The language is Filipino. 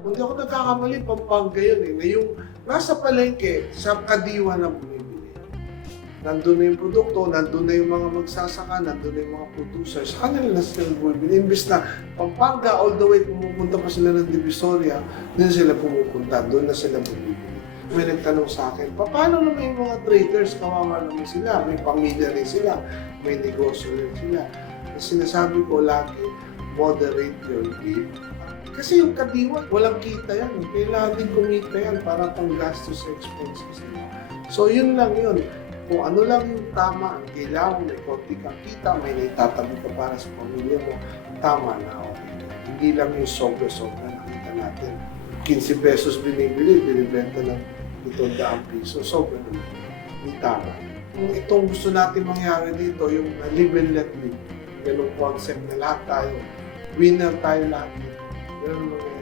Kung di ako nagkakamali, Pampanga yun eh. Na yung nasa palengke, sa kadiwa na bumibili. Nandun na yung produkto, nandun na yung mga magsasaka, nandun na yung mga producer. Sa kanila na sila bumibili. Imbis na Pampanga, all the way pumupunta pa sila ng Divisoria, doon sila pumupunta, doon na sila bumibili. May nagtanong sa akin, paano naman yung mga traders, kawawa naman sila, may pamilya rin sila, may negosyo rin sila. Sinasabi ko lagi, moderate your greed. Kasi yung kadiwa, walang kita yan. Kailangan din kumita yan para pang gastos sa expenses. So yun lang yun. Kung ano lang yung tama, ang kailangan, may konti kang kita, may naitatabi ka para sa pamilya mo, tama na okay. Hindi lang yung sobra-sobra nakita natin. 15 pesos binibili, binibenta ng 700 piso. Sobra naman. Hindi tama. Kung itong gusto natin mangyari dito, yung live and let live. Ganong concept na lahat tayo. Winner tayo lahat. Ganun mangyari.